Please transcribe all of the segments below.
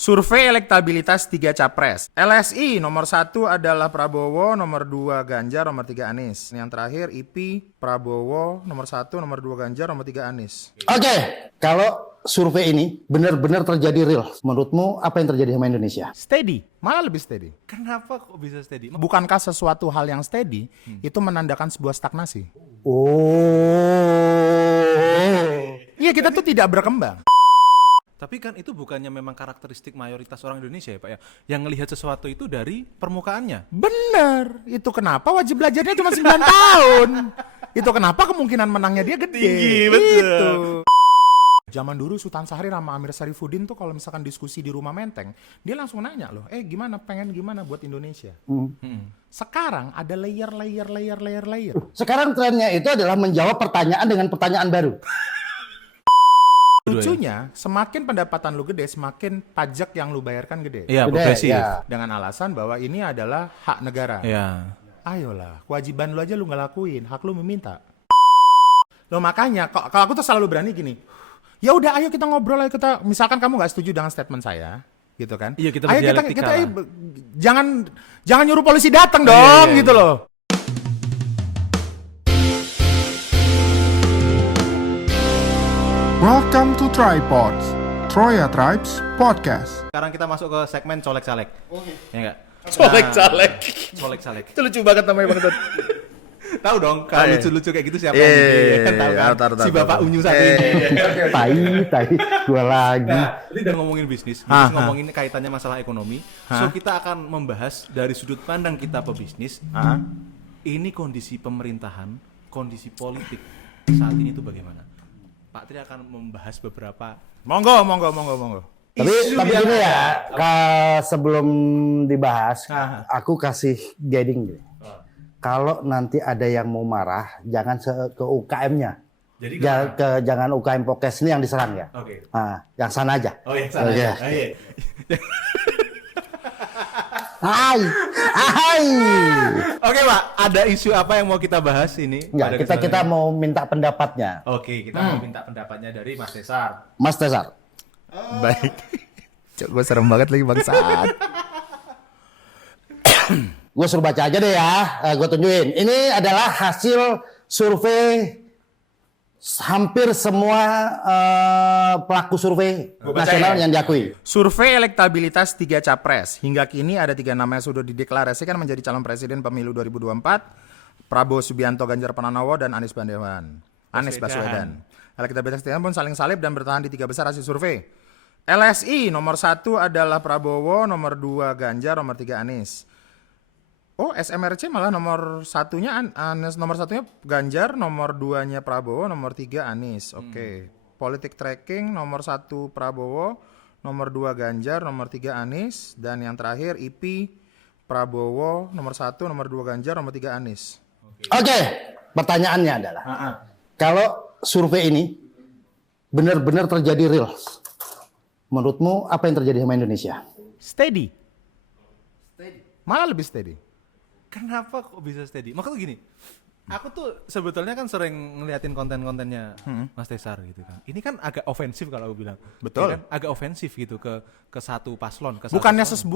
Survei elektabilitas 3 capres. LSI nomor 1 adalah Prabowo, nomor 2 Ganjar, nomor 3 Anies. Yang terakhir IP Prabowo nomor 1, nomor 2 Ganjar, nomor 3 Anies. Oke, kalau survei ini benar-benar terjadi real, menurutmu apa yang terjadi sama Indonesia? Steady, malah lebih steady. Kenapa kok bisa steady? Bukankah sesuatu hal yang steady itu menandakan sebuah stagnasi? Iya, kita tuh tidak berkembang. Tapi kan itu bukannya memang karakteristik mayoritas orang Indonesia ya Pak ya, yang ngelihat sesuatu itu dari permukaannya. Bener, itu kenapa wajib belajarnya cuma 9 tahun. Itu kenapa kemungkinan menangnya dia gede. Tinggi, betul. Itu. Zaman dulu Sultan Syahrir sama Amir Syarifuddin tuh kalau misalkan diskusi di rumah Menteng, dia langsung nanya loh, gimana, pengen gimana buat Indonesia. Sekarang ada layer. Sekarang trennya itu adalah menjawab pertanyaan dengan pertanyaan baru. Lucunya, semakin pendapatan lu gede, semakin pajak yang lu bayarkan gede. Iya, Gede, progresif. ya. Dengan alasan bahwa ini adalah hak negara. Iya. Ayolah, kewajiban lu aja lu nggak lakuin, hak lu meminta. Lo makanya, kalau aku tuh selalu berani gini, ya udah, ayo kita ngobrol, ayo kita, misalkan kamu nggak setuju dengan statement saya, gitu kan? Iya, kita ayo berdialektika lah. jangan nyuruh polisi datang dong, iya. gitu loh. Welcome to Tripods, Troya Tribes Podcast. Sekarang kita masuk ke segmen colek-calek. Oke. Ya enggak? Colek-calek. Colek-calek. Itu lucu banget namanya Bang Tut. Tahu dong, kalau iya. lucu-lucu kayak gitu siapa Iya, yang ide, iya, kan tahu iya, kan? tahu, Si Bapak tahu. Unyu satu ini. Tai, gua lagi. Nah, ini udah ngomongin bisnis, ngomongin kaitannya masalah ekonomi. So kita akan membahas dari sudut pandang kita pebisnis. Ini kondisi pemerintahan, kondisi politik saat ini tuh bagaimana? Pak Tri akan membahas beberapa. Monggo. Tapi gini ya, sebelum dibahas, aku kasih guiding gini. Kalau nanti ada yang mau marah, jangan ke UKM-nya. Jadi Jangan UKM Pokes ini yang diserang ya. Oke. Nah, yang sana aja. Oh iya, sana. Oke. Oh, iya. Hai. Oke Pak, ada isu apa yang mau kita bahas ini? Enggak, pada kita kesempatan mau minta pendapatnya. ini? Oke, kita mau minta pendapatnya dari Mas Desar. Mas Tesar. Baik. Cok, gue serem banget lagi bangsat. Gue suruh baca aja deh ya, gue tunjukin. Ini adalah hasil survei hampir semua pelaku survei nasional yang diakui. Survei elektabilitas 3 capres. Hingga kini ada 3 nama yang sudah dideklarasikan menjadi calon presiden pemilu 2024. Prabowo Subianto, Ganjar Pranowo, dan Anies Baswedan. Elektabilitas 3 pun saling salib dan bertahan di 3 besar hasil survei. LSI nomor 1 adalah Prabowo, nomor 2 Ganjar, nomor 3 Anies. Oh, SMRC malah nomor satunya Anies, nomor satunya Ganjar, nomor 2-nya Prabowo, nomor 3 Anies. Oke. Politik tracking nomor 1 Prabowo, nomor 2 Ganjar, nomor 3 Anies, dan yang terakhir IP Prabowo, nomor 1, nomor 2 Ganjar, nomor 3 Anies. Oke, pertanyaannya adalah, kalau survei ini benar-benar terjadi real, menurutmu apa yang terjadi sama Indonesia? Steady. Malah lebih steady. Kenapa kok bisa steady? Maksudnya gini, aku tuh sebetulnya kan sering ngeliatin konten-kontennya Mas Desar gitu kan. Ini kan agak ofensif kalau aku bilang. Betul. Ya kan? Agak ofensif gitu ke satu paslon. Ke Bukannya satu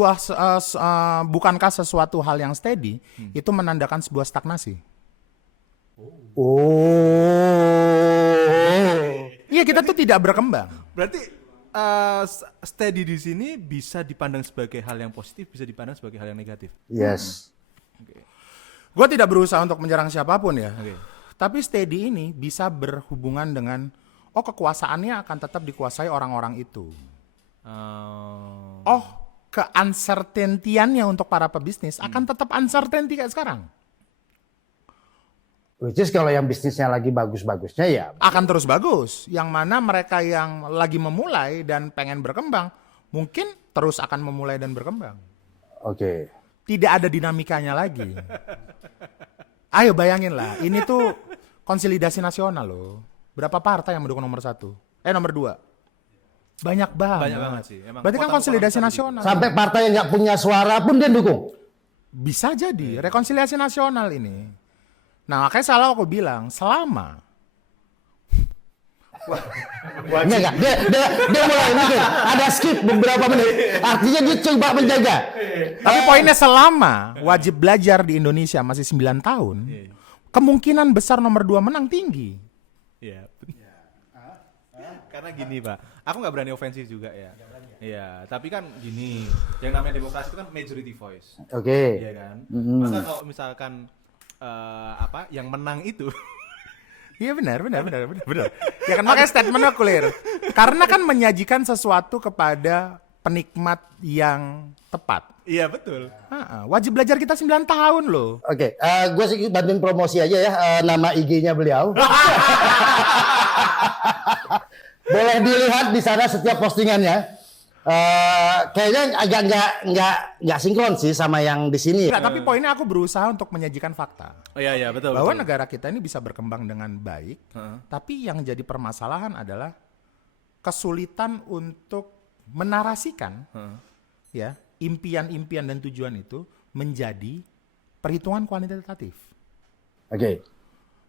bukankah sesuatu hal yang steady itu menandakan sebuah stagnasi? Iya, kita tuh tidak berkembang. Berarti steady di sini bisa dipandang sebagai hal yang positif, bisa dipandang sebagai hal yang negatif. Yes. Gue tidak berusaha untuk menyerang siapapun ya. Oke. Tapi steady ini bisa berhubungan dengan, kekuasaannya akan tetap dikuasai orang-orang itu. Ke-uncertainty-annya untuk para pebisnis akan tetap uncertainty kayak sekarang. Which is kalau yang bisnisnya lagi bagus-bagusnya ya. Akan terus bagus. Yang mana mereka yang lagi memulai dan pengen berkembang, mungkin terus akan memulai dan berkembang. Oke. Tidak ada dinamikanya lagi. Ayo bayangin lah, ini tuh konsolidasi nasional loh. Berapa partai yang mendukung nomor 1? Nomor 2? Banyak banget. Banyak banget sih. Emang Berarti kan konsolidasi nasional. Sampai partai yang nggak punya suara pun dia dukung. Bisa jadi, rekonsiliasi nasional ini. Nah, makanya aku bilang, selama Enggak. Dia mulai mikir. Ada skip beberapa menit. Artinya dia coba menjaga. Tapi poinnya selama wajib belajar di Indonesia masih 9 tahun, kemungkinan besar nomor 2 menang tinggi. Iya. Karena gini Pak, aku nggak berani ofensif juga ya. Iya, tapi kan gini, yang namanya demokrasi itu kan majority voice. Oke. Iya kan. Masa kalau misalkan yang menang itu Iya benar. Ya kan makanya statementnya clear. Karena kan menyajikan sesuatu kepada penikmat yang tepat. iya betul. Wajib belajar kita 9 tahun loh. Oke, gue sih bantuin promosi aja ya nama IG-nya beliau. Boleh dilihat di sana setiap postingannya. Kayaknya agak nggak sinkron sih sama yang di sini. Enggak, tapi poinnya aku berusaha untuk menyajikan fakta. Oh iya betul. Bahwa betul. negara kita ini bisa berkembang dengan baik, tapi yang jadi permasalahan adalah kesulitan untuk menarasikan ya impian-impian dan tujuan itu menjadi perhitungan kuantitatif. Oke.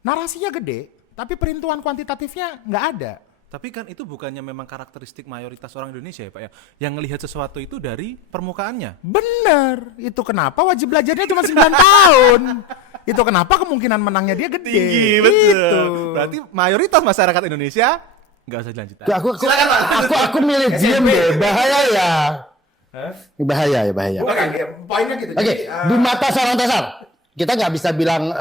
Narasinya gede, tapi perhitungan kuantitatifnya nggak ada. Tapi kan itu bukannya memang karakteristik mayoritas orang Indonesia ya Pak ya, yang ngelihat sesuatu itu dari permukaannya. Bener, itu kenapa wajib belajarnya cuma 9 tahun. Itu kenapa kemungkinan menangnya dia gede. Tinggi, betul. Itu. Berarti mayoritas masyarakat Indonesia nggak usah dilanjutkan. Aku milih diam deh, bahaya ya. Bahaya. Oke, poinnya gitu. Oke, di mata seorang Tasar, kita nggak bisa bilang,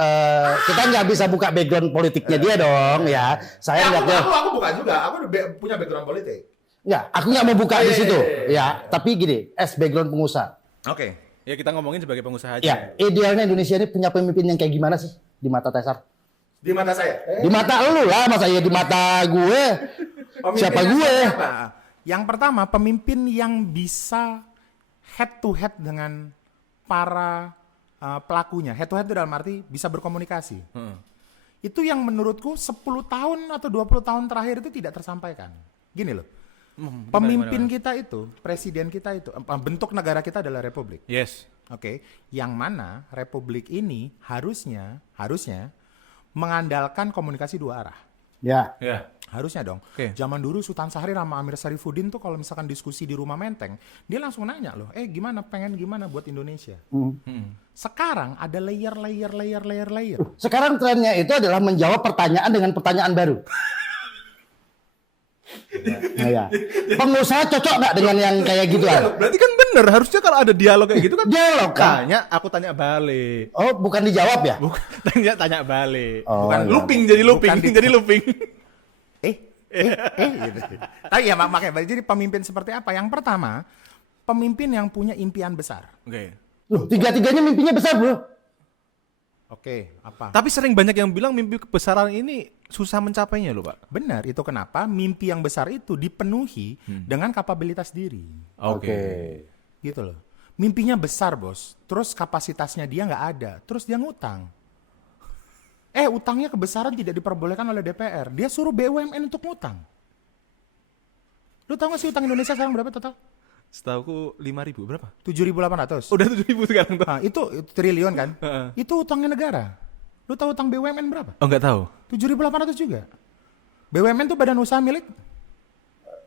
kita nggak bisa buka background politiknya dia dong ya. Saya nggak aku buka juga, aku punya background politik. nggak, aku nggak mau buka di situ ya. Tapi gini, background pengusaha. Oke. Ya kita ngomongin sebagai pengusaha aja. Ya, idealnya Indonesia ini punya pemimpin yang kayak gimana sih di mata Tasar? Di mata saya. Di mata lu lah, masa ya di mata gue. Siapa gue? Yang pertama, pemimpin yang bisa head to head dengan para pelakunya. Head to head itu dalam arti bisa berkomunikasi. Itu yang menurutku 10 tahun atau 20 tahun terakhir itu tidak tersampaikan. Gini loh. Pemimpin kita itu, presiden kita itu, bentuk negara kita adalah republik. Yes. Oke, yang mana republik ini harusnya mengandalkan komunikasi 2 arah. Ya. Ya. Harusnya dong. Oke. Zaman dulu Sultan Syahrir sama Amir Syarifuddin tuh kalau misalkan diskusi di rumah Menteng, dia langsung nanya loh, pengen gimana buat Indonesia? Sekarang ada layer. Sekarang trennya itu adalah menjawab pertanyaan dengan pertanyaan baru. Nah, ya. Pengusaha cocok nggak dengan yang kayak gitu? Berarti kan bener, harusnya kalau ada dialog kayak gitu kan Dialog kan? aku tanya balik. Oh, bukan dijawab ya? Bukan tanya balik. Oh, Bukan iya. looping jadi looping, Bukan jadi looping. Gitu. Tapi ya makanya jadi pemimpin seperti apa? Yang pertama, pemimpin yang punya impian besar. Oke. Loh, tiga-tiganya mimpinya besar, bro. Oke, apa? Tapi sering banyak yang bilang mimpi kebesaran ini susah mencapainya loh, Pak. Benar, itu kenapa mimpi yang besar itu dipenuhi dengan kapabilitas diri. Oke. Gitu loh. Mimpinya besar, Bos. Terus kapasitasnya dia nggak ada. Terus dia ngutang. Utangnya kebesaran tidak diperbolehkan oleh DPR. Dia suruh BUMN untuk ngutang. Lu tahu nggak sih utang Indonesia sekarang berapa total? Setauku 5.000 berapa? 7.800. Udah 7.000 sekarang tuh. Nah, itu triliun kan? Itu utangnya negara. Lu tahu utang BUMN berapa? Oh, enggak tahu. 7.800 juga. BUMN itu badan usaha milik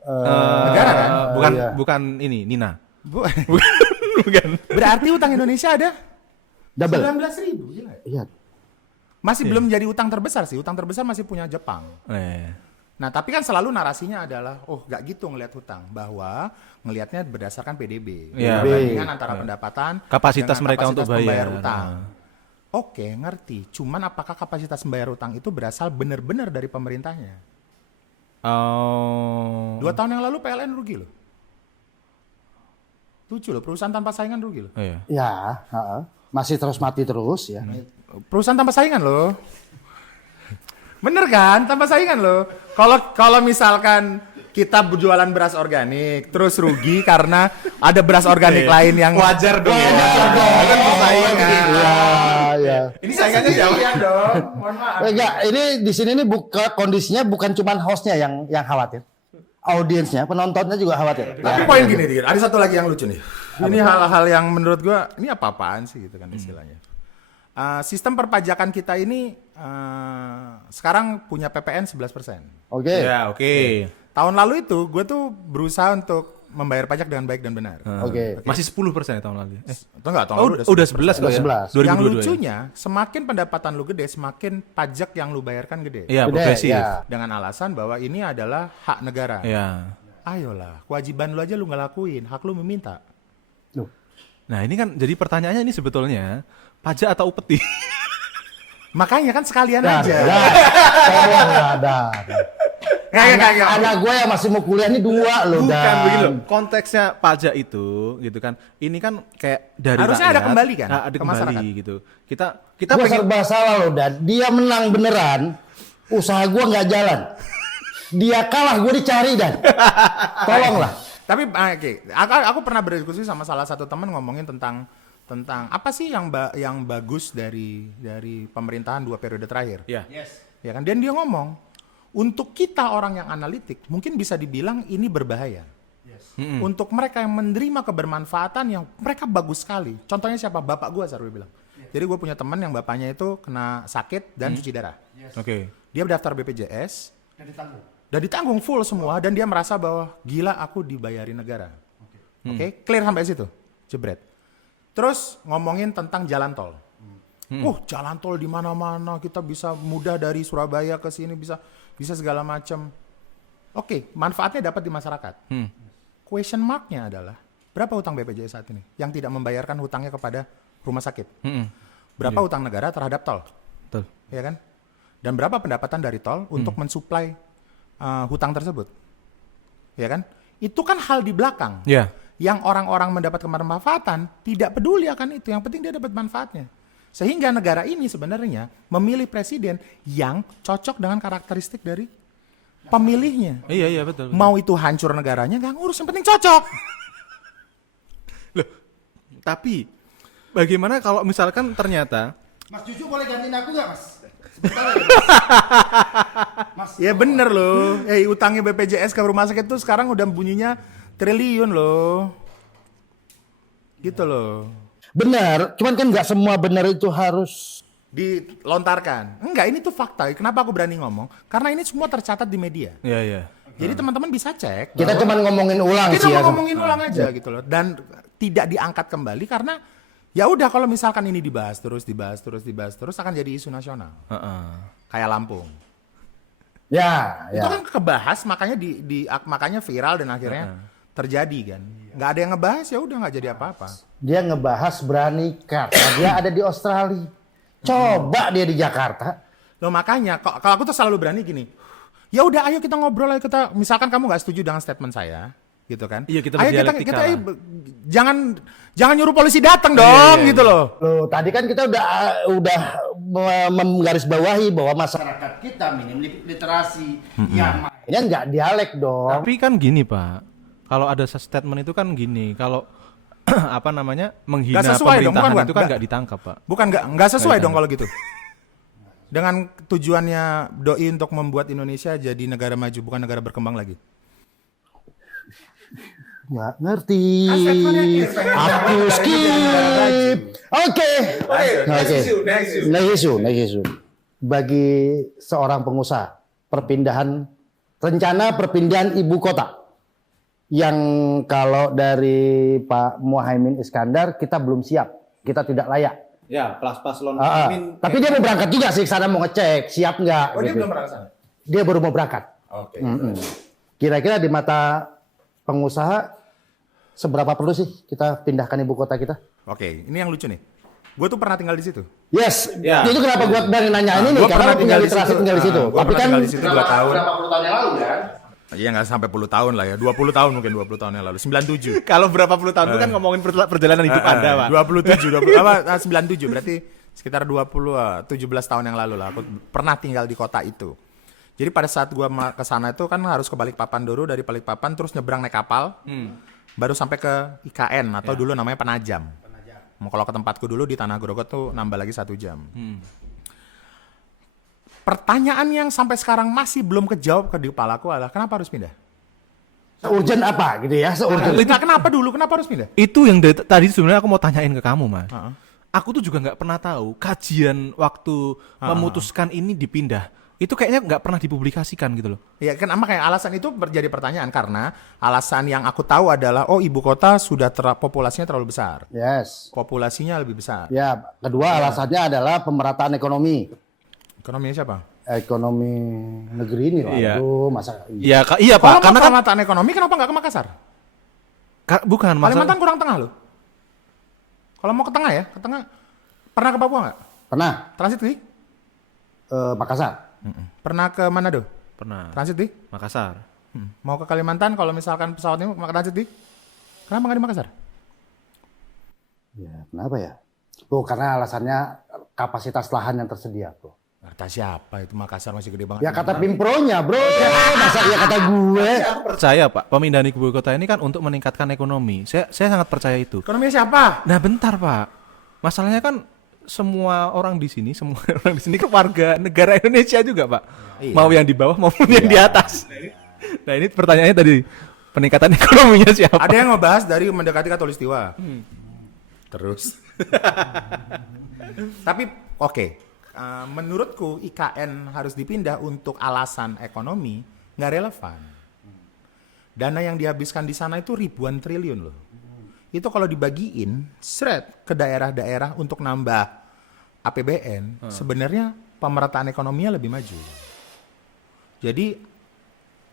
negara kan? Bukan ini Nina. Bukan. Berarti utang Indonesia ada Double. 19.000. Gila. Iya. Masih belum jadi utang terbesar sih. Utang terbesar masih punya Jepang. Nah, tapi kan selalu narasinya adalah, nggak gitu ngelihat hutang, bahwa ngelihatnya berdasarkan PDB, Iya. perbandingan antara pendapatan, Kapasitas dengan mereka kapasitas untuk bayar. membayar utang. Oke, ngerti. Cuman apakah kapasitas membayar utang itu berasal benar-benar dari pemerintahnya? 2 tahun yang lalu PLN rugi loh. Lucu loh, perusahaan tanpa saingan rugi loh. Iya. Ya, masih terus mati terus ya. Perusahaan tanpa saingan loh. Bener kan? Tanpa saingan loh. Kalau misalkan kita berjualan beras organik terus rugi karena ada beras organik lain yang Wajar dong. kan persaingan. Ya. Ini saingannya siapa? Iya dong. Mohon maaf. Enggak, ini di sini nih kondisinya bukan cuma hostnya yang khawatir. Audiensnya, penontonnya juga khawatir. Tapi poin gini dikit, ada satu lagi yang lucu nih. Ini hal-hal yang menurut gua ini apa-apaan sih gitu kan istilahnya. Sistem perpajakan kita ini sekarang punya PPN 11%. Oke. Ya, oke. Tahun lalu itu gue tuh berusaha untuk membayar pajak dengan baik dan benar. Oke. Masih 10% ya tahun lalu. Atau enggak, tahun Oh, lalu udah 11 kok ya. 11. 2022 Yang ya? lucunya, semakin pendapatan lu gede, semakin pajak yang lu bayarkan gede. Iya, Gede, progresif. ya. Dengan alasan bahwa ini adalah hak negara. Iya. Ayolah, kewajiban lu aja lu nggak lakuin, hak lu meminta. Loh. Nah, ini kan jadi pertanyaannya ini sebetulnya pajak atau upeti? Makanya kan sekalian Dar, aja. tolonglah, Dar. Nggak. Anak gue yang masih mau kuliah ini 2 loh, Bukan Dan. begini loh. Konteksnya pajak itu gitu kan. Ini kan kayak dari Harusnya ada rakyat, kembali kan ada ke kembali masyarakat. gitu. Kita Gue pengen serba salah loh, Dan. Dia menang beneran, usaha gue nggak jalan. Dia kalah, gue dicari, Dan. Tolonglah. Tapi oke, aku pernah berdiskusi sama salah satu teman ngomongin tentang apa sih yang bagus dari pemerintahan 2 periode terakhir. ya. Ya kan, dan dia ngomong, untuk kita orang yang analitik mungkin bisa dibilang ini berbahaya. Untuk mereka yang menerima kebermanfaatan yang mereka bagus sekali. Contohnya siapa? Bapak gue selalu bilang. Jadi gue punya teman yang bapaknya itu kena sakit dan cuci darah. Oke. Dia daftar BPJS dan ditanggung full semua, dan dia merasa bahwa gila aku dibayarin negara. Oke, clear sampai situ. Jebret. Terus ngomongin tentang jalan tol. Jalan tol di mana-mana, kita bisa mudah dari Surabaya ke sini, bisa segala macam. Oke, manfaatnya dapat di masyarakat. Question mark-nya adalah berapa utang BPJS saat ini yang tidak membayarkan hutangnya kepada rumah sakit? Berapa utang negara terhadap tol? Betul. Ya kan? Dan berapa pendapatan dari tol untuk mensuplai hutang tersebut? Ya kan? Itu kan hal di belakang. Ya. Yang orang-orang mendapat kemanfaatan tidak peduli akan itu, yang penting dia dapat manfaatnya. Sehingga negara ini sebenarnya memilih presiden yang cocok dengan karakteristik dari pemilihnya. Iya, betul. Mau itu hancur negaranya nggak ngurus, yang penting cocok. Loh, tapi bagaimana kalau misalkan ternyata Mas Juju boleh gantiin aku nggak, Mas? Ya bener loh. Utangnya BPJS ke rumah sakit tuh sekarang udah bunyinya triliun loh. Gitu loh. Benar, cuman kan nggak semua benar itu harus Dilontarkan. Enggak, ini tuh fakta. Kenapa aku berani ngomong? Karena ini semua tercatat di media. Iya. Jadi teman-teman bisa cek. kita cuman ngomongin ulang Kita sih ya. ngomongin ulang aja gitu loh. Dan tidak diangkat kembali karena ya udah, kalau misalkan ini dibahas terus akan jadi isu nasional. Kayak Lampung. Ya. Itu kan kebahas, makanya makanya viral dan akhirnya terjadi kan. Nggak ada yang ngebahas, ya udah nggak jadi apa-apa. Dia ngebahas berani karena dia ada di Australia. Coba dia di Jakarta. Loh makanya kalau aku tuh selalu berani gini. Ya udah, ayo kita ngobrol, ayo kita, misalkan kamu nggak setuju dengan statement saya, gitu kan? Iya, kita ayo berdialektika kita lah. jangan nyuruh polisi datang dong, gitu loh. Loh, tadi kan kita udah menggarisbawahi bahwa masyarakat kita minim literasi. Yang mainnya nggak dialek dong. Tapi kan gini, Pak. Kalau ada statement itu kan gini, kalau apa namanya menghina Nggak sesuai dong, pemerintahan bukan. itu kan nggak ditangkap, Pak. Bukan, nggak sesuai dong kalau gitu. Dengan tujuannya doi untuk membuat Indonesia jadi negara maju, bukan negara berkembang lagi. Nggak ngerti. Kan statementnya gitu. Aku skip. Oke. Next issue. Bagi seorang pengusaha, rencana perpindahan ibu kota. Yang kalau dari Pak Muhaimin Iskandar kita belum siap, kita tidak layak. Ya, paslon Tapi dia mau berangkat juga sih ke sana, mau ngecek siap nggak. Oh, dia gitu. belum pernah kesana? Dia baru mau berangkat. Oke. Kira-kira di mata pengusaha seberapa perlu sih kita pindahkan ibu kota kita? Oke, ini yang lucu nih. Gue tuh pernah tinggal di situ. Yes, Ya. itu kenapa gue dari nanya ini nih, Gua karena pernah lu punya tinggal di literasi situ. tinggal di situ. Gua Tapi pernah kan tinggal di situ 2 tahun. berapa puluh tahun yang lalu kan? Iya, nggak sampai puluh tahun lah ya, 20 tahun mungkin, 20 tahun yang lalu, 97. Kalau berapa puluh tahun itu kan ngomongin perjalanan hidup Anda, Pak. 97 berarti sekitar 17 tahun yang lalu lah aku pernah tinggal di kota itu. Jadi pada saat gua ke sana itu kan harus ke Balikpapan dulu, dari Balikpapan terus nyebrang naik kapal. Baru sampai ke IKN atau dulu namanya Penajam. Kalau ke tempatku dulu di Tanah Grogot tuh nambah lagi 1 jam. Pertanyaan yang sampai sekarang masih belum kejawab di kepalaku adalah kenapa harus pindah? Urgent apa gitu ya? Seurgent. Nah, kenapa dulu? Kenapa harus pindah? Itu yang tadi sebenarnya aku mau tanyain ke kamu, Mas. aku tuh juga nggak pernah tahu kajian waktu memutuskan ini dipindah. Itu kayaknya nggak pernah dipublikasikan gitu loh. Ya kan kayak alasan itu menjadi pertanyaan karena alasan yang aku tahu adalah ibu kota sudah populasinya terlalu besar. Yes. Populasinya lebih besar. Ya, kedua alasannya adalah pemerataan ekonomi. Ekonominya siapa? Ekonomi negeri ini lah. Iya. Aduh, masa Iya, iya Kalau Pak. Karena kan pemerataan ekonomi kenapa nggak ke Makassar? bukan masalah. Kalimantan kurang tengah loh. Kalau mau ke tengah ya, ke tengah. Pernah ke Papua nggak? pernah Transit di? Makassar. Pernah ke Manado? Pernah. Transit di? Makassar. Mau ke Kalimantan kalau misalkan pesawatnya mau transit di? Kenapa nggak di Makassar? Ya, kenapa ya? Tuh, karena alasannya kapasitas lahan yang tersedia, Bro. Kata siapa itu Makassar masih gede banget. Ya kata Pimpronya, Bro. Masa dia kata gue? Aku percaya Pak, pemindahan ibu kota ini kan untuk meningkatkan ekonomi. Saya sangat percaya itu. Ekonominya siapa? Nah bentar Pak, masalahnya kan semua orang di sini kan warga negara Indonesia juga Pak. Iya. Mau yang di bawah maupun yang di atas. Nah ini pertanyaannya tadi, peningkatan ekonominya siapa? Ada yang ngebahas dari mendekati Katulistiwa. Terus. Tapi oke. Menurutku IKN harus dipindah untuk alasan ekonomi nggak relevan. Dana yang dihabiskan di sana itu ribuan triliun loh. Itu kalau dibagiin ke daerah-daerah untuk nambah APBN, sebenarnya pemerataan ekonominya lebih maju. Jadi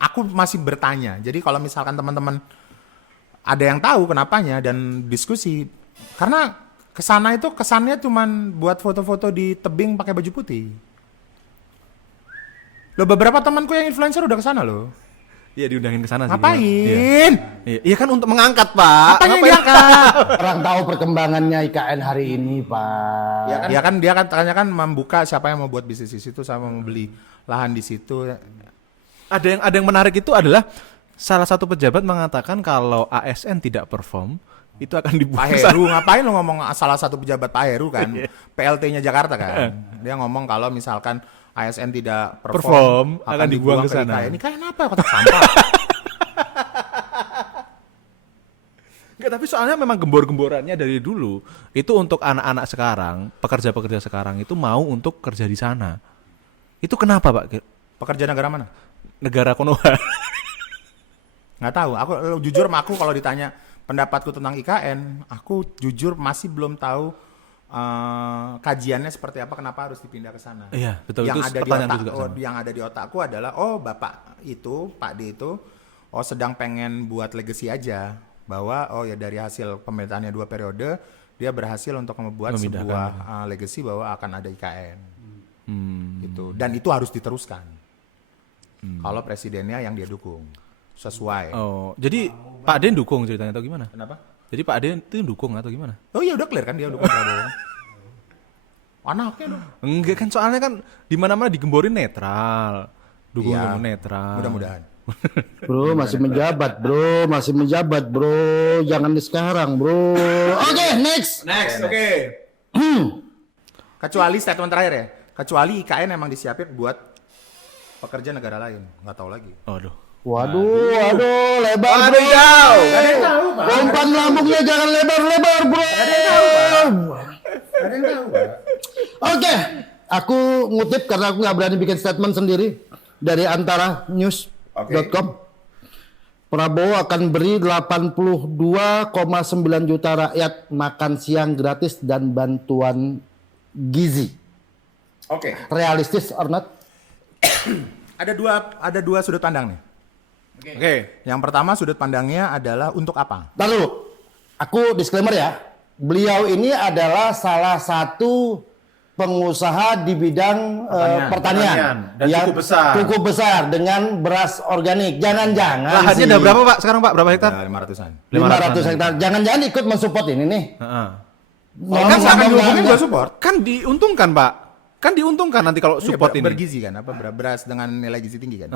aku masih bertanya. Jadi kalau misalkan teman-teman ada yang tahu kenapanya dan diskusi, karena kesana itu kesannya cuman buat foto-foto di tebing pakai baju putih. Loh beberapa temanku yang influencer udah kesana loh. Iya diundangin ke sana sih. Ngapain? Iya kan untuk mengangkat Pak. Apa yang diangkat? Orang tahu perkembangannya IKN hari ini, Pak. Ya kan dia katanya kan membuka siapa yang mau buat bisnis di situ, sama mau beli lahan di situ. Ada yang menarik itu adalah salah satu pejabat mengatakan kalau ASN tidak perform itu akan dibuang. Pak Heru ngapain lo ngomong salah satu pejabat Pak Heru kan? PLT-nya Jakarta kan. Dia ngomong kalau misalkan ASN tidak perform akan dibuang ke sana. IKN. Ini kayak apa? Kotak sampah. Enggak, tapi soalnya memang gembor-gemborannya dari dulu itu untuk anak-anak sekarang, pekerja-pekerja sekarang itu mau untuk kerja di sana. Itu kenapa, Pak? Pekerja negara mana? Negara Konoha. Nggak tahu. Aku jujur sama aku kalau ditanya pendapatku tentang IKN, aku jujur masih belum tahu kajiannya seperti apa, kenapa harus dipindah ke sana. Iya, betul. Yang Itu ada di pertanyaan otak, juga sama. yang ada di otakku adalah Bapak itu, Pak D itu sedang pengen buat legacy aja, bahwa ya dari hasil pemerintahannya 2 periode dia berhasil untuk membuat sebuah legacy bahwa akan ada IKN. Gitu. Dan itu harus diteruskan. Kalau presidennya yang dia dukung. Sesuai. Oh, jadi Pak Den dukung ceritanya atau gimana? Kenapa? Jadi Pak Den itu dukung atau gimana? Oh iya udah clear kan dia dukung Prabowo. Anaknya dong. Enggak kan, soalnya kan di mana-mana digemborin netral. Dukung Iya. netral. Mudah-mudahan. Bro, masih menjabat, bro. Jangan di sekarang, bro. Oke, next. Oke. Kecuali statement terakhir ya. Kecuali IKN emang disiapin buat pekerja negara lain. Nggak tahu lagi. Waduh, lebar, bro. Gak ada yang tahu, Pak. Umpan lambungnya jangan lebar-lebar, bro. Gak ada yang tahu, Pak. Oke, aku ngutip karena aku nggak berani bikin statement sendiri dari antaranews.com. Prabowo akan beri 82,9 juta rakyat makan siang gratis dan bantuan gizi. Oke. Realistis or not? Ada dua sudut pandang nih. Oke. Yang pertama sudut pandangnya adalah untuk apa? Ntar dulu, aku disclaimer ya. Beliau ini adalah salah satu pengusaha di bidang pertanian dan yang cukup besar dengan beras organik. Jangan-jangan Lahannya udah berapa Pak sekarang Pak? Berapa hektar? 500-an. 500 hektar. Jangan-jangan ikut mensupport ini nih. Kan akan dihubungin gue support. Kan diuntungkan Pak. Kan diuntungkan nanti kalau support ini. Bergizi kan, beras dengan nilai gizi tinggi kan.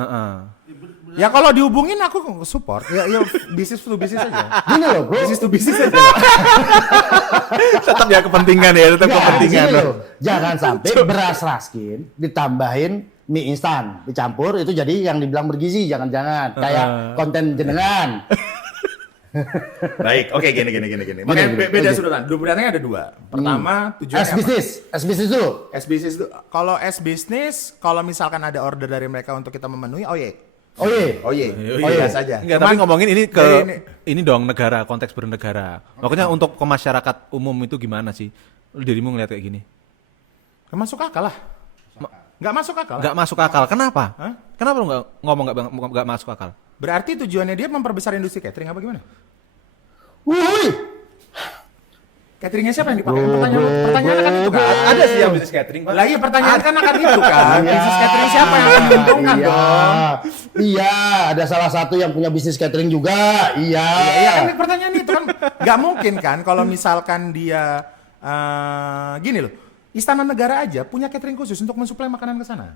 Ya kalau dihubungin aku support. Ya bisnis to bisnis aja. Gini loh, bro. Bisnis to bisnis aja. Tetap ya kepentingan ya, tetap kepentingan. Gini loh. Jangan sampai beras raskin ditambahin mie instan, dicampur itu jadi yang dibilang bergizi. Jangan-jangan kayak konten jenengan. Baik, oke gini. Makanya beda sudut pandangnya ada dua. Pertama, tujuannya apa? S-Business dulu. S-Business itu, kalau S-Business, kalau misalkan ada order dari mereka untuk kita memenuhi, oh iya saja. Enggak, tapi ngomongin ini ke dari ini dong negara, konteks bernegara. Makanya untuk ke masyarakat umum itu gimana sih? Lu dirimu ngeliat kayak gini? Nggak masuk akal lah. Nggak masuk akal. Nggak masuk akal. Kenapa? Hah? Kenapa lu nggak masuk akal? Berarti tujuannya dia memperbesar industri catering apa gimana? Wuih. Cateringnya siapa yang dipakai? Pertanyaan kan itu kan. Ada sih yang bisnis catering, Pak. Lah iya pertanyaan kan akan itu kan. Bisnis catering siapa yang akan diuntungkan dong? Iya, ada salah satu yang punya bisnis catering juga. Iya. Iya kan pertanyaan itu kan nggak mungkin kan kalau misalkan dia gini loh. Istana Negara aja punya catering khusus untuk mensuplai makanan ke sana.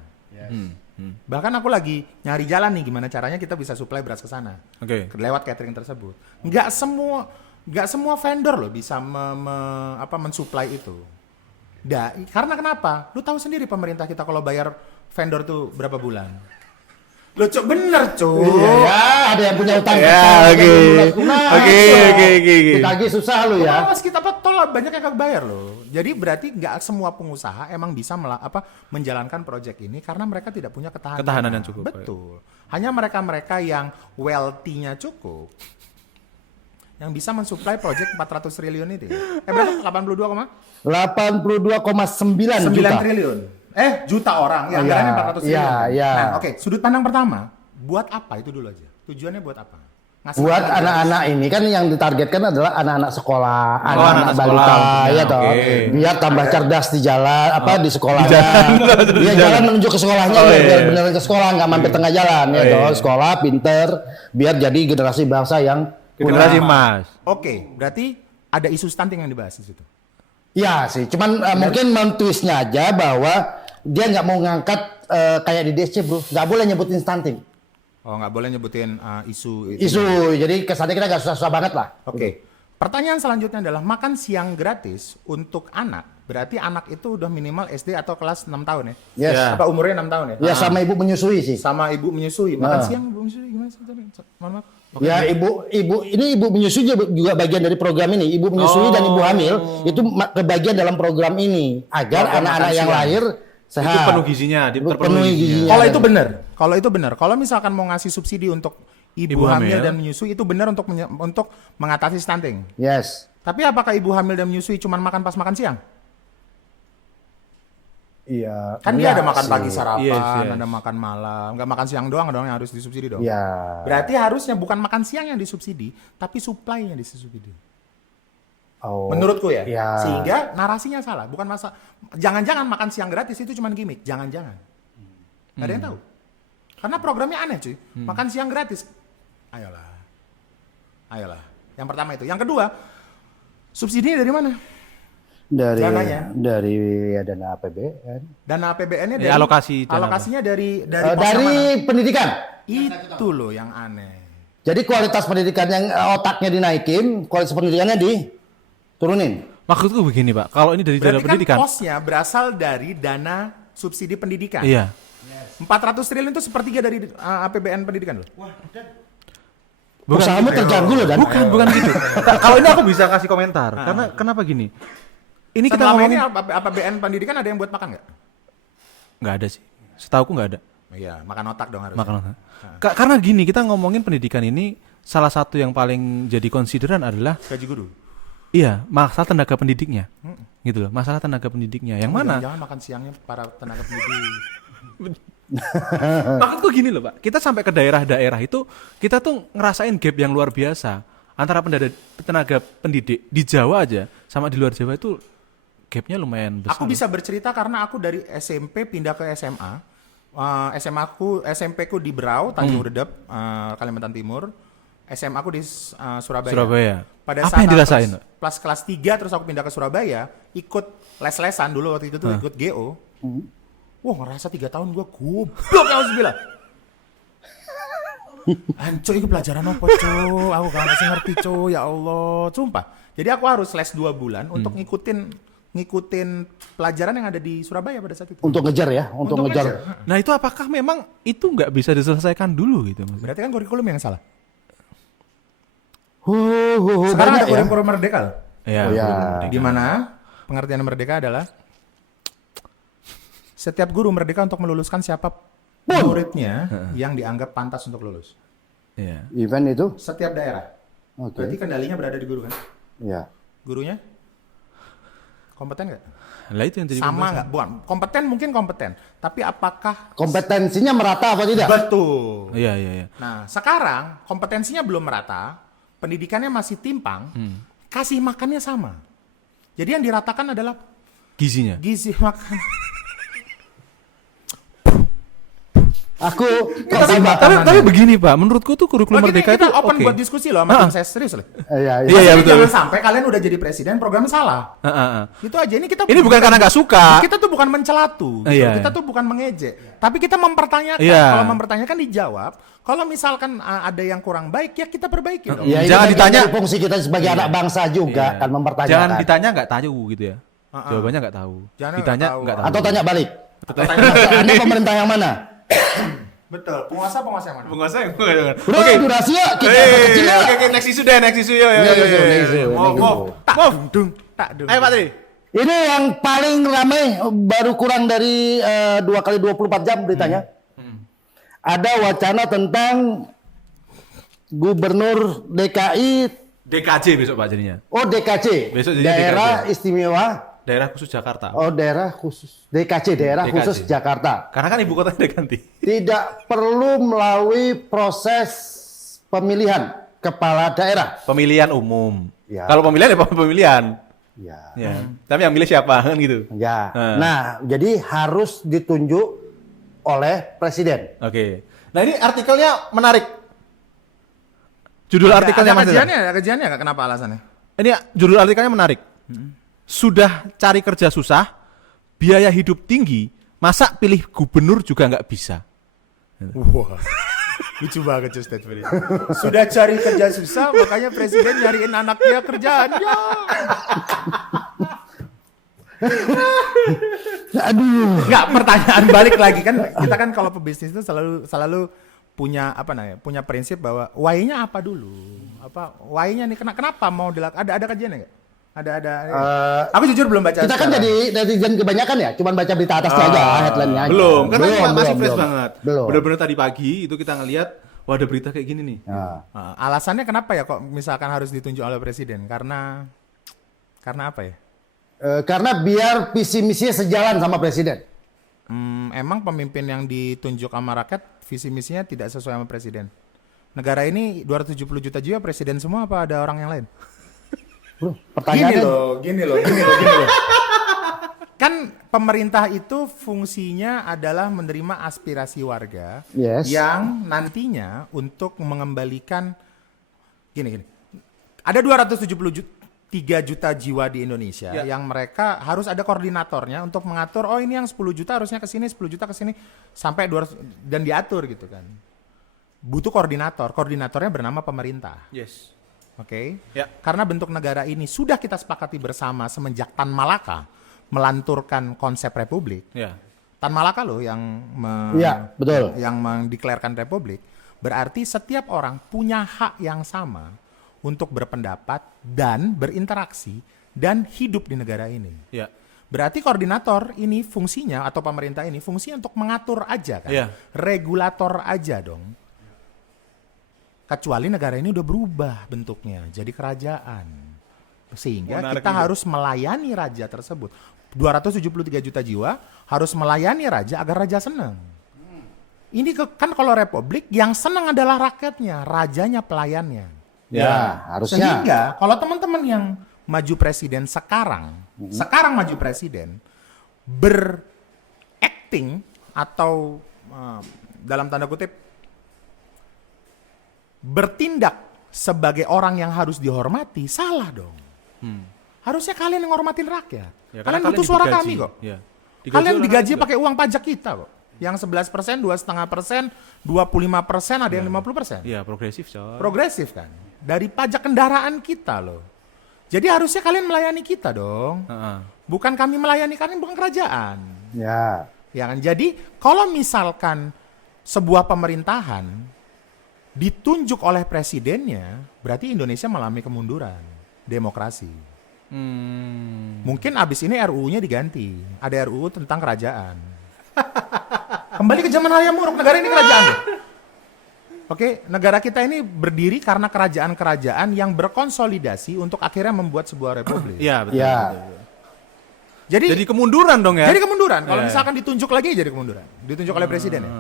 Bahkan aku lagi nyari jalan nih gimana caranya kita bisa suplai beras ke sana. Oke. Lewat catering tersebut. Nggak semua vendor loh bisa mensuplai itu. Karena kenapa? Lu tahu sendiri pemerintah kita kalau bayar vendor tuh berapa bulan? Lo cok bener cok. Iya, ada yang punya utang. Ya, oke. Ditagih susah lu ya. Mas kita tol banyak yang kagak bayar loh. Jadi berarti nggak semua pengusaha emang bisa menjalankan proyek ini karena mereka tidak punya ketahanan yang cukup. Betul. Hanya mereka yang wealthy-nya cukup yang bisa mensuplai proyek 400 triliun itu. Berapa? 82,9 triliun. Juta orang. Ya, anggarannya 400 triliun. Iya. Nah, oke. Sudut pandang pertama, buat apa itu dulu aja? Tujuannya buat apa? Buat anak-anak ini kan yang ditargetkan adalah anak-anak sekolah, anak-anak balita, ya toh. Biar tambah cerdas di jalan, di sekolah. Dia jalan menuju ke sekolahnya, biar beneran ke sekolah, nggak mampir tengah jalan, ya toh. Sekolah, pinter, biar jadi generasi bangsa yang generasi emas. Oke, berarti ada isu stunting yang dibahas di situ. Iya sih, cuman mungkin mentwistnya aja bahwa dia nggak mau ngangkat kayak di DSC bro, nggak boleh nyebutin stunting. Oh, nggak boleh nyebutin isu. Jadi kesannya kita nggak susah-susah banget lah. Oke. Pertanyaan selanjutnya adalah makan siang gratis untuk anak. Berarti anak itu udah minimal SD atau kelas 6 tahun ya? Yes. Apa umurnya 6 tahun ya? Ya sama ibu menyusui sih. Sama ibu menyusui. Makan siang ibu menyusui gimana sih? Mohon maaf. Ya ibu menyusui juga bagian dari program ini. Ibu menyusui dan ibu hamil itu kebagian dalam program ini agar anak-anak yang lahir sehat. Itu penuh gizinya, terpenuhi gizinya. Kalau itu benar. Kalau misalkan mau ngasih subsidi untuk ibu hamil dan menyusui itu benar untuk mengatasi stunting. Yes. Tapi apakah ibu hamil dan menyusui cuma makan pas makan siang? Iya. Kan dia ada makan pagi sarapan, Yes. ada makan malam, nggak makan siang doang yang harus disubsidi dong. Iya. Berarti harusnya bukan makan siang yang disubsidi, tapi supply-nya disubsidi. Oh. Menurutku ya. Iya. Sehingga narasinya salah, bukan masa. Jangan-jangan makan siang gratis itu cuma gimmick, jangan-jangan. Nggak ada yang tahu. Karena programnya aneh cuy. Makan siang gratis. Ayolah. Yang pertama itu. Yang kedua, subsidinya dari mana? Dari Dananya? dana APBN. Dana APBN-nya dari alokasinya dari pendidikan. Itu loh yang aneh. Jadi kualitas pendidikan yang otaknya dinaikin, kualitas pendidikannya diturunin. Maksudku begini Pak, kalau ini dari dana pendidikan. Kan posnya berasal dari dana subsidi pendidikan. Iya. 400 triliun itu sepertiga dari APBN pendidikan loh. Usahamu terganggu loh Dan. Bukan gitu. Kalau ini aku bisa kasih komentar. Karena kenapa gini? Ini kita ngomongin ini APBN pendidikan ada yang buat makan nggak? Nggak ada sih. Setauku nggak ada. Iya, makan otak dong harus. Makan otak. Karena gini, kita ngomongin pendidikan ini salah satu yang paling jadi konsideran adalah gaji guru. Iya, masalah tenaga pendidiknya. Gitu loh, masalah tenaga pendidiknya. Yang mana? Jangan makan siangnya para tenaga pendidik. Maksudku gini loh Pak, kita sampai ke daerah-daerah itu kita tuh ngerasain gap yang luar biasa antara tenaga pendidik di Jawa aja sama di luar Jawa itu gapnya lumayan besar. Aku bisa bercerita karena aku dari SMP pindah ke SMA. SMP ku di Berau, Tanjung Redep, Kalimantan Timur. SMA aku di Surabaya. Pada apa saat yang dirasain? Pas kelas 3 terus aku pindah ke Surabaya, ikut les-lesan dulu waktu itu tuh ikut GO. Wah ngerasa 3 tahun gue goblok ya Alhamdulillah. Anco itu pelajaran apa co? Aku gak masih ngerti co, ya Allah. Sumpah. Jadi aku harus les 2 bulan untuk ngikutin pelajaran yang ada di Surabaya pada saat itu. Untuk ngejar ya, untuk ngejar. Nah itu apakah memang itu nggak bisa diselesaikan dulu gitu? Maksudnya? Berarti kan kurikulum yang salah. Sekarang ada banyak ya. kurikulum merdeka loh. Iya. Oh, ya. Di mana pengertian merdeka adalah setiap guru merdeka untuk meluluskan siapa muridnya yang dianggap pantas untuk lulus. Iya. Event itu? Setiap daerah. Oke. Berarti kendalinya berada di guru kan? Ya. Gurunya kompeten nggak? Lah itu yang jadi Sama pembahasan. nggak? Bukan. Kompeten mungkin kompeten. Tapi apakah Kompetensinya merata apa tidak? betul? Iya, iya, iya. Nah, sekarang kompetensinya belum merata, pendidikannya masih timpang, kasih makannya sama. Jadi yang diratakan adalah Gizinya. gizi makan. Aku Tapi begini Pak, menurutku tuh kurikulum Loh, merdeka itu kita open oke. buat diskusi loh sama tim saya serius loh. Iya, Iya, iya, betul. Jangan sampai kalian udah jadi presiden programnya salah. Itu aja ini kita. Ini bukan karena nggak suka. Kita tuh bukan mencelatu, gitu. Iya. Kita tuh bukan mengejek, tapi kita mempertanyakan. Iya. Kalau mempertanyakan dijawab. Kalau misalkan ada yang kurang baik ya kita perbaiki. dong. Ya, ini Jangan bagian ditanya. dari fungsi kita sebagai anak bangsa juga kan mempertanyakan. Jangan ditanya nggak tahu gitu ya. Jawabannya nggak tahu. Jangan Ditanya nggak tahu. nggak tahu. Atau tanya balik. Anda pemerintah yang mana? Betul. Penguasa yang mana? Penguasa yang oke. Udah, durasi ya, kita kecil ya. Oke, next issue deh, next issue. Next issue. Tak dung, tak dung. Ayo Pak Tri. Ini yang paling ramai baru kurang dari 2 kali 24 jam beritanya. Ada wacana tentang Gubernur DKI, DKJ besok Pak jadinya. DKC, Besok jadi Daerah DKC. Istimewa, Daerah khusus Jakarta. daerah khusus, DKC, Daerah DKC. Khusus Jakarta. Karena kan ibu kotanya udah ganti. Tidak perlu melalui proses pemilihan kepala daerah. Pemilihan umum. Ya. Kalau pemilihan ya pemilihan. Ya. Ya. Tapi yang milih siapa kan gitu. Ya. Nah. Nah, jadi harus ditunjuk oleh presiden. Oke. Nah ini artikelnya menarik. Judul artikelnya ada Mas kajiannya, ada kajiannya nggak? Kenapa alasannya? Ini judul artikelnya menarik. Sudah cari kerja susah, biaya hidup tinggi, masa pilih gubernur juga nggak bisa. Wah, lucu banget tuh statement itu. Sudah cari kerja susah, makanya presiden nyariin anaknya kerjaan. Ya. Aduh. Nggak, pertanyaan balik lagi kan, kita kan kalau pebisnis itu selalu punya apa namanya? Punya prinsip bahwa why-nya apa dulu? Apa why-nya nih? Kenapa mau dilakukan? Ada kajiannya nggak? Ada. Aku jujur belum baca. Kita kan sekarang. jadi netizen kebanyakan ya, cuman baca berita atasnya aja, headline-nya aja. Belum, karena ini masih fresh belum. banget. Belum. Bener-bener tadi pagi itu kita ngelihat, wah ada berita kayak gini nih. Nah, Alasannya kenapa ya kok misalkan harus ditunjuk oleh presiden? Karena apa ya? karena biar visi misinya sejalan sama presiden. Emang pemimpin yang ditunjuk sama rakyat visi misinya tidak sesuai sama presiden. Negara ini 270 juta jiwa, presiden semua apa ada orang yang lain? Bro, pertanyaannya Gini loh. Kan pemerintah itu fungsinya adalah menerima aspirasi warga Yes. yang nantinya untuk mengembalikan gini. Ada 273 juta jiwa di Indonesia yang mereka harus ada koordinatornya untuk mengatur ini yang 10 juta harusnya ke sini, 10 juta ke sini sampai 200 dan diatur gitu kan. Butuh koordinator. Koordinatornya bernama pemerintah. Yes. Oke. Ya. Karena bentuk negara ini sudah kita sepakati bersama semenjak Tan Malaka melanturkan konsep republik. Ya. Tan Malaka loh yang Iya, betul. yang mendeklarkan republik. Berarti setiap orang punya hak yang sama untuk berpendapat dan berinteraksi dan hidup di negara ini. Ya. Berarti koordinator ini fungsinya atau pemerintah ini fungsinya untuk mengatur aja kan. Iya. Regulator aja dong. Kecuali negara ini udah berubah bentuknya jadi kerajaan. Sehingga Menarik kita juga. harus melayani raja tersebut. 273 juta jiwa harus melayani raja agar raja senang. Ini kan kalau republik yang senang adalah rakyatnya, rajanya pelayannya. Ya, harusnya. Sehingga kalau teman-teman yang maju presiden sekarang maju presiden beracting atau dalam tanda kutip bertindak sebagai orang yang harus dihormati, salah dong. Harusnya kalian yang ngormatin rakyat. Ya, karena kalian butuh suara digaji. kami kok. Ya. Kalian oleh digaji rakyat pakai uang pajak kita kok. Yang 11%, 2,5%, 25%, ada yang 50%. Iya, progresif coy. Progresif kan. Dari pajak kendaraan kita loh. Jadi harusnya kalian melayani kita dong. Bukan kami melayani kalian, bukan kerajaan. Ya. Ya kan? Jadi kalau misalkan sebuah pemerintahan ditunjuk oleh presidennya, berarti Indonesia mengalami kemunduran demokrasi. Mungkin abis ini RUU-nya diganti. Ada RUU tentang kerajaan. Kembali ke zaman Hayam Wuruk, negara ini kerajaan. Oke, negara kita ini berdiri karena kerajaan-kerajaan yang berkonsolidasi untuk akhirnya membuat sebuah republik. Iya, betul. Ya. Jadi kemunduran dong ya. Jadi kemunduran. Kalau Ya. misalkan ditunjuk lagi jadi kemunduran. Ditunjuk oleh presiden ya.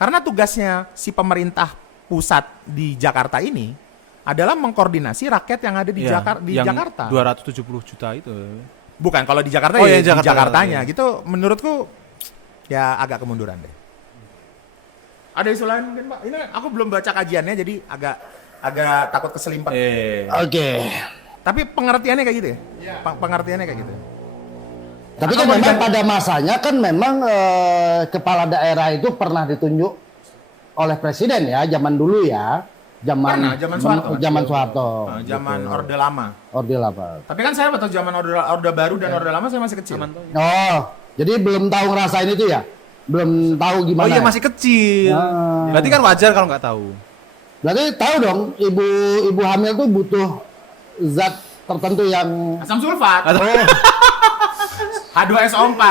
Karena tugasnya si pemerintah pusat di Jakarta ini adalah mengkoordinasi rakyat yang ada di, Iya, di yang Jakarta. 270 juta itu. Bukan kalau di Jakarta Oh, ya ya, di Jakarta. Jakartanya Iya. gitu. Menurutku ya agak kemunduran deh. Ada isu lain mungkin Pak? Ini aku belum baca kajiannya jadi agak takut keselimpat. Oke. Tapi pengertiannya kayak gitu ya? Pengertiannya kayak gitu. Tapi kan memang pada masanya kan memang kepala daerah itu pernah ditunjuk oleh presiden ya, zaman dulu ya. Pernah, zaman Soeharto. Zaman Soeharto. Zaman Orde Lama. Orde Lama. Tapi kan saya waktu zaman Orde Baru dan Orde Lama saya masih kecil. Oh, jadi belum tahu ngerasain itu ya? Belum tahu Oh gimana? iya, masih kecil. Berarti kan wajar kalau nggak tahu. Berarti tahu dong, ibu hamil tuh butuh zat tertentu yang Asam sulfat. Atau- H2SO4.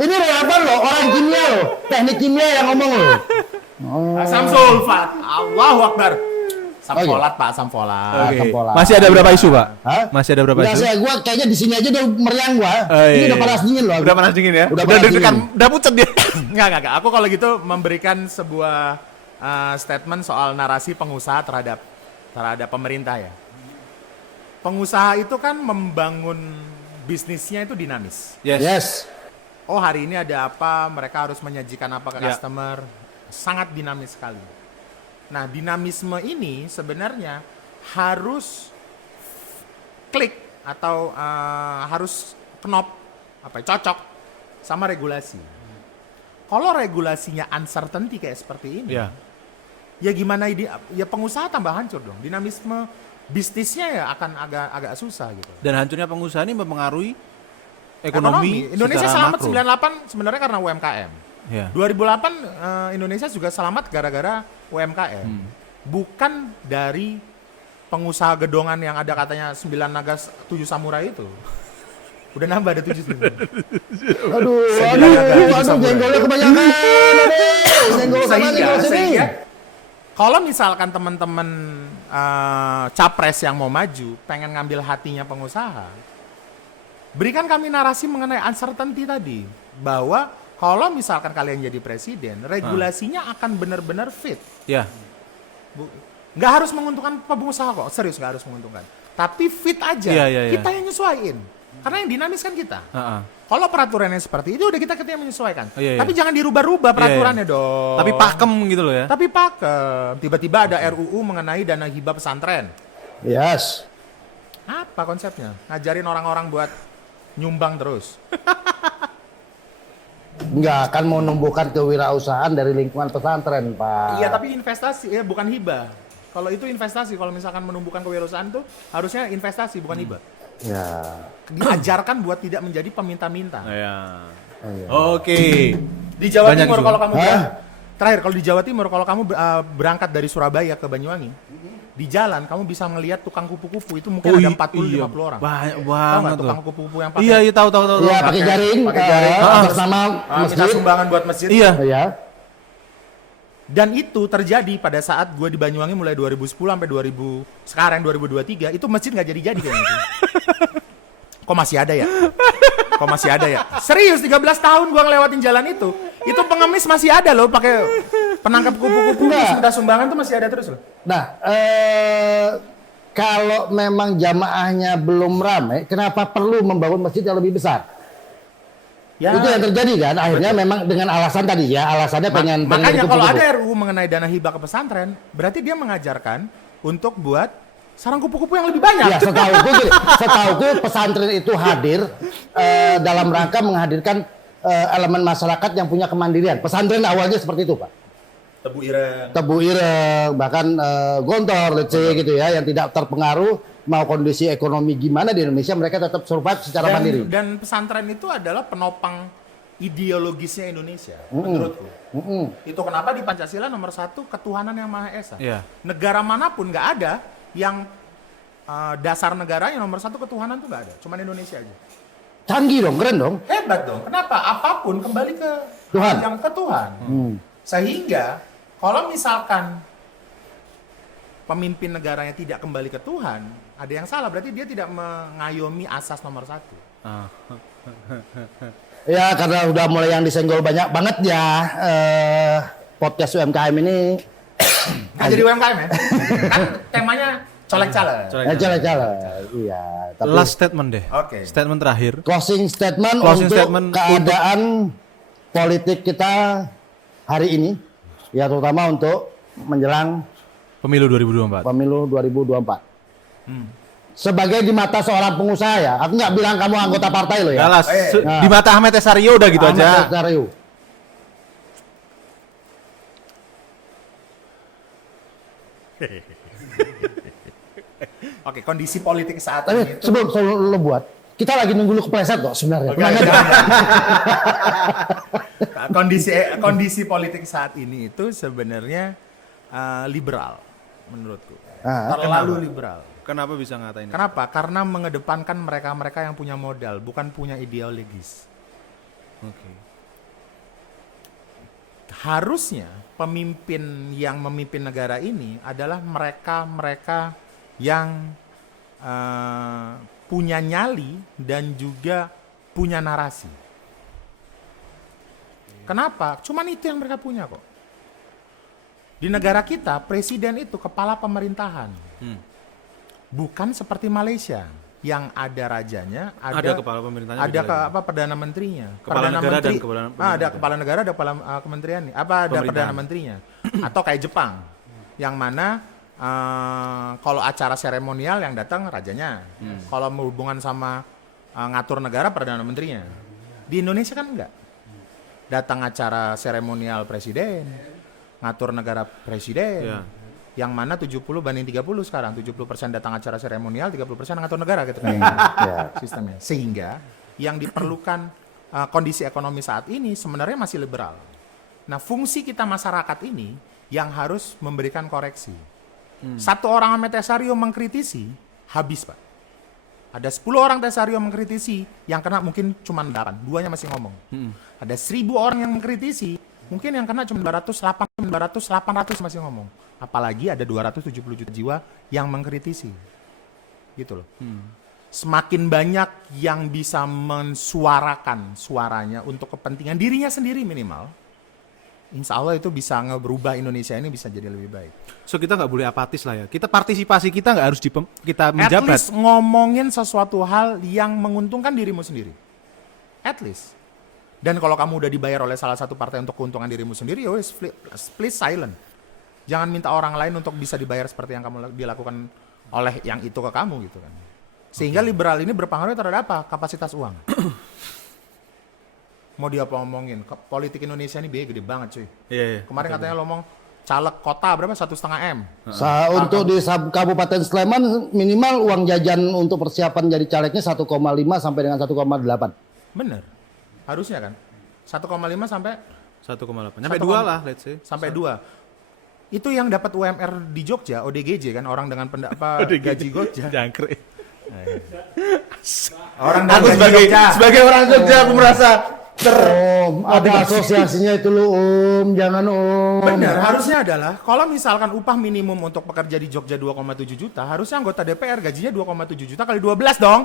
ini relevan loh, orang kimia loh, teknik kimia yang ngomong loh. Asam sulfat. Allahu Akbar. Asam Oh, iya. folat Pak, asam folat. Oke. Asam folat. Masih ada berapa isu, Pak? Hah? Masih ada berapa Udah isu? saya gua kayaknya di sini aja udah meriang gua. Oh, Ini iya. udah panas dingin loh. Udah panas dingin ya? Udah panas deg-degan, dingin. udah pucet dia. Enggak. Aku kalau gitu memberikan sebuah statement soal narasi pengusaha terhadap pemerintah ya. Pengusaha itu kan membangun bisnisnya itu dinamis. Yes. Oh hari ini ada apa, mereka harus menyajikan apa ke Ya. customer. Sangat dinamis sekali. Nah dinamisme ini sebenarnya harus klik atau harus cocok sama regulasi. Kalau regulasinya uncertainty kayak seperti ini, Ya. ya gimana ya pengusaha tambah hancur dong. Dinamisme bisnisnya ya akan agak susah gitu. Dan hancurnya pengusaha ini mempengaruhi ekonomi Indonesia secara selamat makro. 98 sebenarnya karena UMKM. Ya. 2008 Indonesia juga selamat gara-gara UMKM. Bukan dari pengusaha gedongan yang ada katanya 9 naga 7 samurai itu. Udah nambah ada 7 sebenarnya. Aduh, jenggolnya kebanyakan. Jenggol sama nih kalau sini. Sehingga kalau misalkan teman-teman capres yang mau maju pengen ngambil hatinya pengusaha, berikan kami narasi mengenai uncertainty tadi, bahwa kalau misalkan kalian jadi presiden, regulasinya akan benar-benar fit. Ya. Nggak harus menguntungkan pengusaha kok, serius nggak harus menguntungkan. Tapi fit aja, Iya. kita yang nyesuaiin. Karena yang dinamis kan kita. Heeh. Kalau peraturannya seperti itu, udah kita yang menyesuaikan. Iya. Tapi jangan dirubah-rubah peraturannya dong. Tapi pakem gitu loh ya. Tapi pakem. Tiba-tiba ada RUU mengenai dana hibah pesantren. Yes. Apa konsepnya? Ngajarin orang-orang buat nyumbang terus. Enggak akan mau menumbuhkan kewirausahaan dari lingkungan pesantren, Pak. Iya, tapi investasi ya bukan hibah. Kalau itu investasi, kalau misalkan menumbuhkan kewirausahaan tuh harusnya investasi bukan hibah. Ya. Diajarkan buat tidak menjadi peminta-minta. Ya. Oh, iya. Oke. Di Jawa Banyak Timur isu. kalau kamu Hah? terakhir kalau di Jawa Timur kalau kamu berangkat dari Surabaya ke Banyuwangi, di jalan kamu bisa ngelihat tukang kupu-kupu itu mungkin ada 40-50 orang. Banyak Tahu banget nggak tuh. tukang kupu-kupu yang pakai Iya, tahu. Iya, pakai jaring, pakai jaring, atas nama minta masjid. sumbangan buat masjid. Iya. Ya. Dan itu terjadi pada saat gue di Banyuwangi mulai 2010 sampai 2000 sekarang 2023 itu masjid nggak jadi kayaknya itu. Kok masih ada ya? Kok masih ada ya? Serius 13 tahun gue ngelewatin jalan itu pengemis masih ada loh pakai penangkap kupu-kupu terus minta sumbangan tuh masih ada terus loh. Nah, kalau memang jamaahnya belum ramai, kenapa perlu membangun masjid yang lebih besar? Ya. Itu yang terjadi kan? Akhirnya memang dengan alasan tadi ya, alasannya pengen Makanya kupu-kupu. kalau ada RUU mengenai dana hibah ke pesantren, berarti dia mengajarkan untuk buat sarang kupu-kupu yang lebih banyak. Ya, setahuku pesantren itu hadir dalam rangka menghadirkan elemen masyarakat yang punya kemandirian. Pesantren awalnya seperti itu, Pak. Tebu ireng, bahkan gontor, let's say gitu ya, yang tidak terpengaruh mau kondisi ekonomi gimana di Indonesia, mereka tetap survive secara mandiri. Dan pesantren itu adalah penopang ideologisnya Indonesia, menurutku. Itu kenapa di Pancasila nomor 1 ketuhanan yang Maha Esa. Iya. Negara manapun nggak ada yang dasar negaranya nomor 1 ketuhanan tuh nggak ada, cuman Indonesia aja. Canggih dong, keren dong. Hebat dong. Kenapa? Apapun kembali ke Tuhan. yang ke Tuhan. Sehingga kalau misalkan pemimpin negaranya tidak kembali ke Tuhan, ada yang salah. Berarti dia tidak mengayomi asas nomor 1. Ya karena udah mulai yang disenggol banyak banget ya podcast UMKM ini. Nggak jadi UMKM ya? Kan temanya colek-calek. Colek-colek. Iya. Tapi Last statement deh. Oke. Statement terakhir. closing statement Closing untuk statement keadaan politik kita hari ini, ya terutama untuk menjelang Pemilu 2024. pemilu 2024. Sebagai di mata seorang pengusaha ya, aku nggak bilang kamu anggota partai lo ya. Galas. Nah. Di mata Ahmed Tesario udah gitu Ahmad aja. Tesario. Oke, kondisi politik saat Tapi ini itu sebelum lo buat, kita lagi nunggu lu kepleset kok sebenarnya. Oke, Tenang oke. aja. kondisi politik saat ini itu sebenarnya liberal menurutku. Terlalu liberal. Kenapa bisa ngatain itu? Kenapa? Karena mengedepankan mereka-mereka yang punya modal, bukan punya ideologis. Oke. Harusnya pemimpin yang memimpin negara ini adalah mereka-mereka yang punya nyali dan juga punya narasi. Kenapa? Cuman itu yang mereka punya kok. Di negara kita, presiden itu kepala pemerintahan. Bukan seperti Malaysia yang ada rajanya, Ada kepala pemerintahnya ada beda lagi. perdana menterinya, Kepala Perdana negara Menteri, dan kepala ada kepala negara, ada kepala kementerian, ada Pemerintahan. perdana menterinya, atau kayak Jepang, yang mana kalau acara seremonial yang datang rajanya, kalau berhubungan sama ngatur negara perdana menterinya. Di Indonesia kan enggak, datang acara seremonial presiden, ngatur negara presiden. Iya. Yang mana 70/30 sekarang, 70% datang acara seremonial, 30% ngatur negara gitu kan. Ya. Sistemnya. Sehingga yang diperlukan kondisi ekonomi saat ini sebenarnya masih liberal. Nah, fungsi kita masyarakat ini yang harus memberikan koreksi. Satu orang Ahmed Tesario mengkritisi, habis Pak. Ada 10 orang Tesario mengkritisi, yang kena mungkin cuma 8, 2-nya masih ngomong. Ada 1000 orang yang mengkritisi, mungkin yang kena cuma 200, 800 masih ngomong. Apalagi ada 270 juta jiwa yang mengkritisi. Gitu loh. Semakin banyak yang bisa mensuarakan suaranya untuk kepentingan dirinya sendiri minimal, insya Allah itu bisa ngeberubah Indonesia ini bisa jadi lebih baik. So kita nggak boleh apatis lah ya. Kita partisipasi kita nggak harus kita At menjabat. least ngomongin sesuatu hal yang menguntungkan dirimu sendiri. At least. Dan kalau kamu udah dibayar oleh salah satu partai untuk keuntungan dirimu sendiri, ya wes, please silent. Jangan minta orang lain untuk bisa dibayar seperti yang kamu dilakukan oleh yang itu ke kamu gitu kan. Sehingga liberal ini berpengaruh terhadap apa? Kapasitas uang. Mau dia apa ngomongin? Politik Indonesia ini biaya gede banget cuy. Iya. Kemarin katanya lo ngomong caleg kota berapa? 1,5 M. Untuk di Kabupaten Sleman minimal uang jajan untuk persiapan jadi calegnya 1,5 sampai dengan 1,8. Bener. Harusnya kan. 1,5 sampai 1,8. Sampai 2 lah, let's say. sampai 2. Itu yang dapat UMR di Jogja, ODGJ kan, orang dengan gaji Jogja. Jangkrik. Orang Aku dengan gaji Jogja. sebagai orang Jogja aku merasa Ada asosiasinya itu lu jangan Benar, harusnya adalah kalau misalkan upah minimum untuk pekerja di Jogja 2,7 juta, harusnya anggota DPR gajinya 2,7 juta kali 12 dong.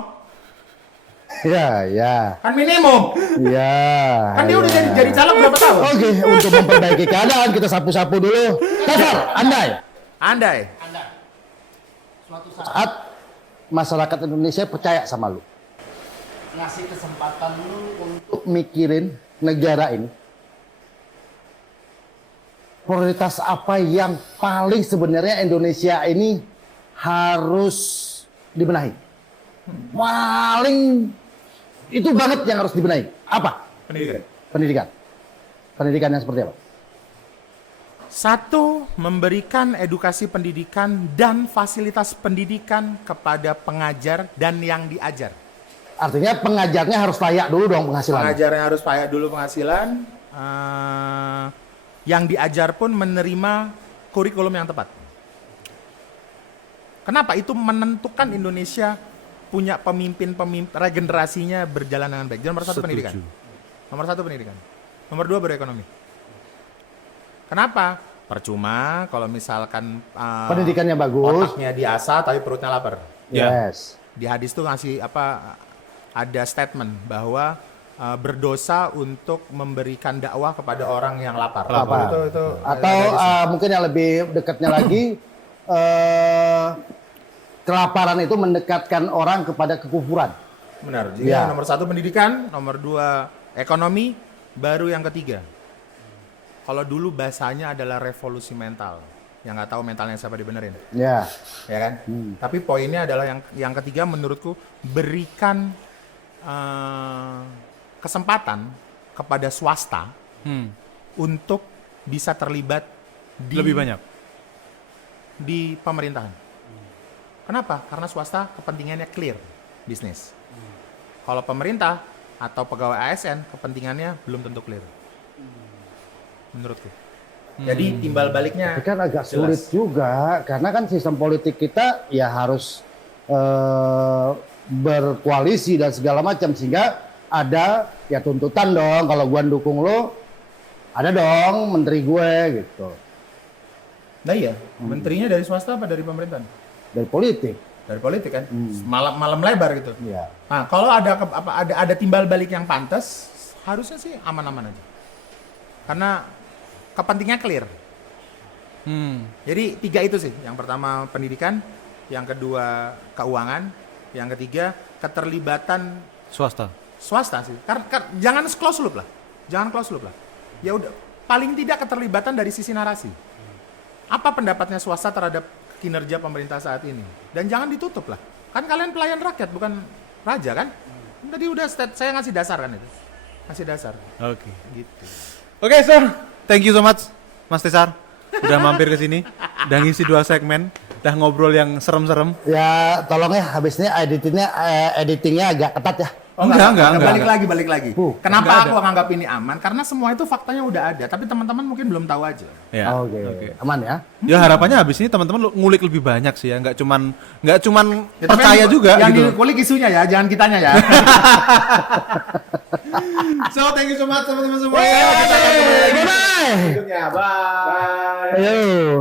Ya. Kan minimum. Ya. Kan dia udah jadi caleg berapa tahun? Oke, untuk memperbaiki keadaan kita sapu-sapu dulu. Tesar, andai suatu saat masyarakat Indonesia percaya sama lu, ngasih kesempatan lu untuk mikirin negara ini, prioritas apa yang paling sebenarnya Indonesia ini harus dibenahi? Paling itu banget yang harus dibenahi. Apa? Pendidikan. Pendidikan yang seperti apa? Satu, memberikan edukasi pendidikan dan fasilitas pendidikan kepada pengajar dan yang diajar. Artinya pengajarnya harus layak dulu dong penghasilannya. Pengajarnya harus layak dulu penghasilan. Yang diajar pun menerima kurikulum yang tepat. Kenapa? Itu menentukan Indonesia punya pemimpin-pemimpin, regenerasinya berjalan dengan baik. Jadi nomor satu pendidikan. Nomor satu pendidikan. Nomor dua baru ekonomi. Kenapa? Percuma kalau misalkan Pendidikannya bagus. otaknya diasah tapi perutnya lapar. Yes. Di hadis tuh ngasih ada statement bahwa berdosa untuk memberikan dakwah kepada orang yang lapar. Itu Atau mungkin yang lebih dekatnya lagi, kelaparan itu mendekatkan orang kepada kekufuran. benar. Jadi Ya. nomor satu pendidikan, nomor dua ekonomi, baru yang ketiga. Kalau dulu bahasanya adalah revolusi mental. Yang nggak tahu mentalnya siapa dibenerin, Ya. ya kan? Tapi poinnya adalah yang ketiga menurutku berikan kesempatan kepada swasta untuk bisa terlibat Lebih banyak. di pemerintahan. Kenapa? Karena swasta kepentingannya clear bisnis. Kalau pemerintah atau pegawai ASN kepentingannya belum tentu clear. Menurutku. Jadi timbal baliknya. Tapi kan agak jelas. sulit juga, karena kan sistem politik kita ya harus berkoalisi dan segala macam, sehingga ada ya tuntutan dong, kalau gua dukung lo, ada dong menteri gue gitu, Nah iya, menterinya dari swasta apa dari pemerintahan? dari politik. Dari politik kan. Malam lebar gitu. Ya. Nah, kalau ada timbal balik yang pantas, harusnya sih aman-aman aja. Karena kepentingannya clear. Jadi tiga itu sih. Yang pertama pendidikan, yang kedua keuangan, yang ketiga keterlibatan Swasta. swasta sih. Karena jangan close loop lah. Jangan close loop lah. Ya udah, paling tidak keterlibatan dari sisi narasi. Apa pendapatnya swasta terhadap kinerja pemerintah saat ini? Dan jangan ditutup lah. Kan kalian pelayan rakyat bukan raja kan? Tadi udah saya ngasih dasar kan itu. Ngasih dasar. Oke. Gitu. Oke, sir. Thank you so much, Mas Tesar. Udah mampir ke sini, udah ngisi 2 segmen, udah ngobrol yang serem-serem. Ya tolong ya, habis ini editingnya agak ketat ya. Oh, Enggak. Balik lagi. Kenapa aku nganggap ini aman? Karena semua itu faktanya udah ada, tapi teman-teman mungkin belum tahu aja. Ya. Oke. Aman ya. Ya harapannya habis ini teman-teman ngulik lebih banyak sih ya, nggak cuman Ya, tapi percaya juga yang gitu. dikulik isunya ya, jangan kitanya ya. So thank you so much teman-teman semua. Bye. Bye. Ayo.